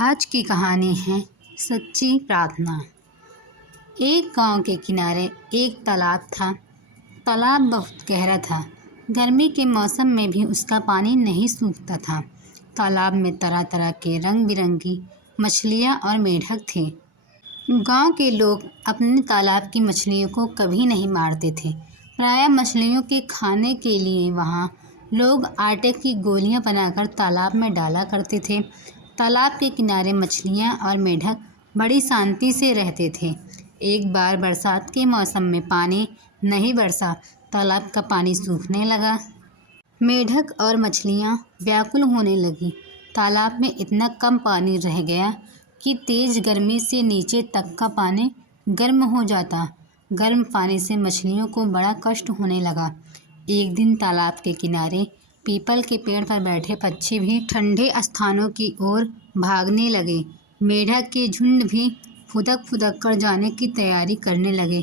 आज की कहानी है सच्ची प्रार्थना। एक गांव के किनारे एक तालाब था। तालाब बहुत गहरा था। गर्मी के मौसम में भी उसका पानी नहीं सूखता था। तालाब में तरह तरह के रंग बिरंगी मछलियां और मेढक थे। गांव के लोग अपने तालाब की मछलियों को कभी नहीं मारते थे। प्रायः मछलियों के खाने के लिए वहां लोग आटे की गोलियां बनाकर तालाब में डाला करते थे। तालाब के किनारे मछलियां और मेढक बड़ी शांति से रहते थे। एक बार बरसात के मौसम में पानी नहीं बरसा। तालाब का पानी सूखने लगा। मेढक और मछलियां व्याकुल होने लगी। तालाब में इतना कम पानी रह गया कि तेज गर्मी से नीचे तक का पानी गर्म हो जाता। गर्म पानी से मछलियों को बड़ा कष्ट होने लगा। एक दिन तालाब के किनारे पीपल के पेड़ पर बैठे पक्षी भी ठंडे स्थानों की ओर भागने लगे। मेढक के झुंड भी फुदक फुदक कर जाने की तैयारी करने लगे,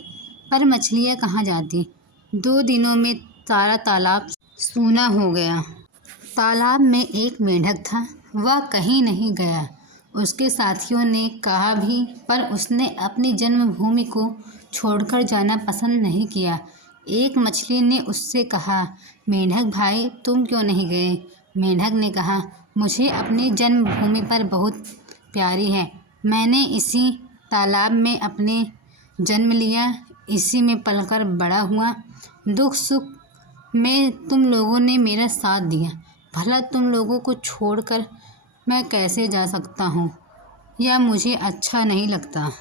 पर मछलियां कहाँ जाती। 2 दिनों में सारा तालाब सूना हो गया। तालाब में एक मेढक था, वह कहीं नहीं गया। उसके साथियों ने कहा भी, पर उसने अपनी जन्मभूमि को छोड़कर जाना पसंद नहीं किया। एक मछली ने उससे कहा, मेढक भाई तुम क्यों नहीं गए? मेढक ने कहा, मुझे अपनी जन्मभूमि पर बहुत प्यारी है। मैंने इसी तालाब में अपने जन्म लिया, इसी में पलकर बड़ा हुआ। दुख सुख में तुम लोगों ने मेरा साथ दिया। भला तुम लोगों को छोड़कर मैं कैसे जा सकता हूँ? यह मुझे अच्छा नहीं लगता।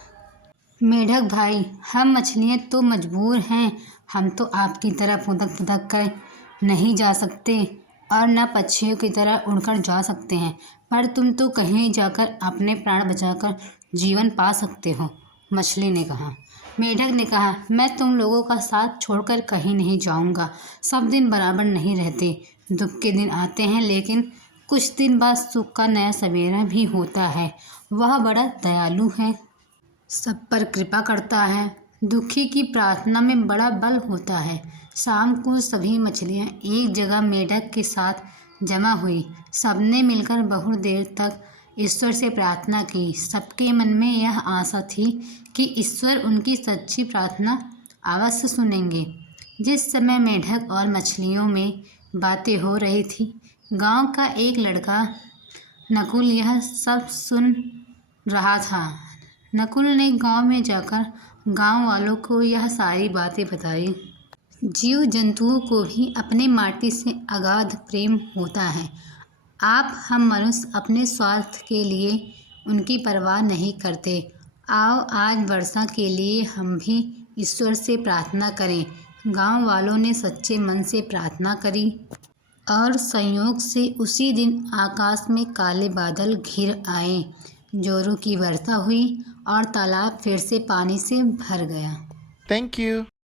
मेढक भाई, हम मछलियाँ तो मजबूर हैं। हम तो आपकी तरह फुदक फुदक कर नहीं जा सकते और न पक्षियों की तरह उड़कर जा सकते हैं, पर तुम तो कहीं जाकर अपने प्राण बचाकर जीवन पा सकते हो, मछली ने कहा। मेढक ने कहा, मैं तुम लोगों का साथ छोड़कर कहीं नहीं जाऊंगा। सब दिन बराबर नहीं रहते। दुख के दिन आते हैं, लेकिन कुछ दिन बाद सुख का नया सवेरा भी होता है। वह बड़ा दयालु है, सब पर कृपा करता है। दुखी की प्रार्थना में बड़ा बल होता है। शाम को सभी मछलियाँ एक जगह मेढक के साथ जमा हुई। सबने मिलकर बहुत देर तक ईश्वर से प्रार्थना की। सबके मन में यह आशा थी कि ईश्वर उनकी सच्ची प्रार्थना अवश्य सुनेंगे। जिस समय मेढक और मछलियों में बातें हो रही थी, गांव का एक लड़का नकुल यह सब सुन रहा था। नकुल ने गांव में जाकर गांव वालों को यह सारी बातें बताई। जीव जंतुओं को भी अपने माटी से अगाध प्रेम होता है। आप हम मनुष्य अपने स्वार्थ के लिए उनकी परवाह नहीं करते। आओ आज वर्षा के लिए हम भी ईश्वर से प्रार्थना करें। गांव वालों ने सच्चे मन से प्रार्थना करी और संयोग से उसी दिन आकाश में काले बादल घिर आए। जोरों की वर्षा हुई और तालाब फिर से पानी से भर गया। Thank you.